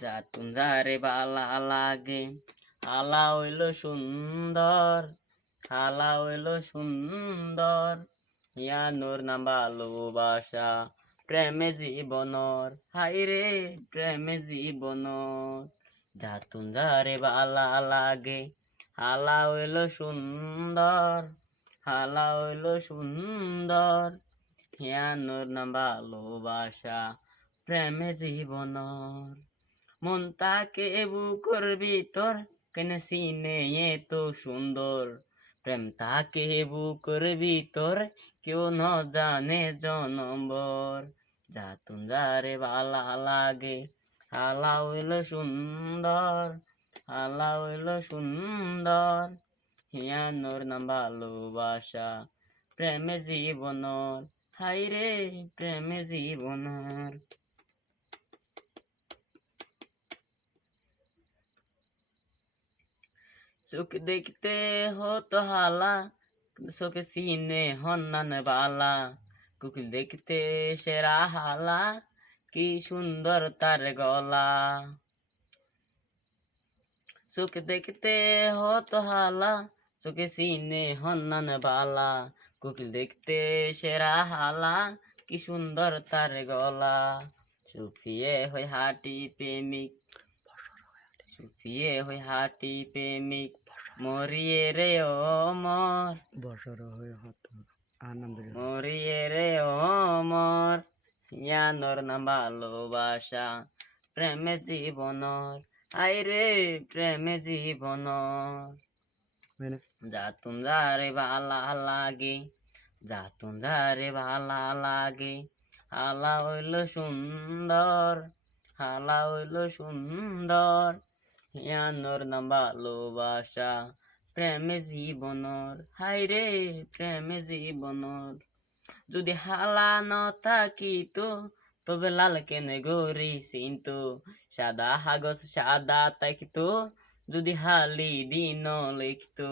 যাতুন যারে বালা লাগে আলা হইল সুন্দর, আলা হইল সুন্দর, ইয়ানোর নাম ভালোবাসা প্রেমে জীবনর, হাইরে প্রেমে জীবনর। যাতুন যারে বালা লাগে আলা হইল সুন্দর, আলা হইল সুন্দর, ইয়ানোর নাম ভালোবাসা প্রেমে জীবনর। মন তাকে বুকর ভিতর কেন সিনে এত সুন্দর, প্রেম তাকে বুকর ভিতর কেউ ন জানে জনম্বর। যাতুন যারে ভালা লাগে আলা হইল সুন্দর, আলা হইল সুন্দর, হিয়ানোর নাম ভালোবাসা প্রেমে জীবনর, হাইরে প্রেমে জীবনর। চোখ দেখতে হতো হালা, চোখে সিনে হন্নান বালা, কুক দেখতে সেরা হালা, কি সুন্দর তার গলা। চোখ দেখতে হতো হালা, চোখে সিনে হন্নান বালা, কুক দেখতে সেরা হালা, কি সুন্দর তার গলা। সুফিয়ে হই হাঁটি প্রেমিক, সুফিয়ে হই হাঁটি প্রেমিক, মরিয়ে রে ও মর, বছর হয়ে হতো আনন্দ মরিয়ে রে ও মর, ইয়ানোর নাম ভালোবাসা প্রেমে জীবনর, আইরে প্রেমে জীবনর। যাতুন যারে ভালা লাগে, যাতুন যারে ভালা লাগে আলা হইল সুন্দর, আলা হইল সুন্দর, ইয়ানোর নাম ভালোবাসা প্রেমে জীবনর, হাইরে প্রেমে জীবনর। যদি হালা ন থাকিতো তবে লাল কেনে গরি চিনতো, সাদা হাগজ সাদা তাকিতো যদি হালি দিন লিখতো।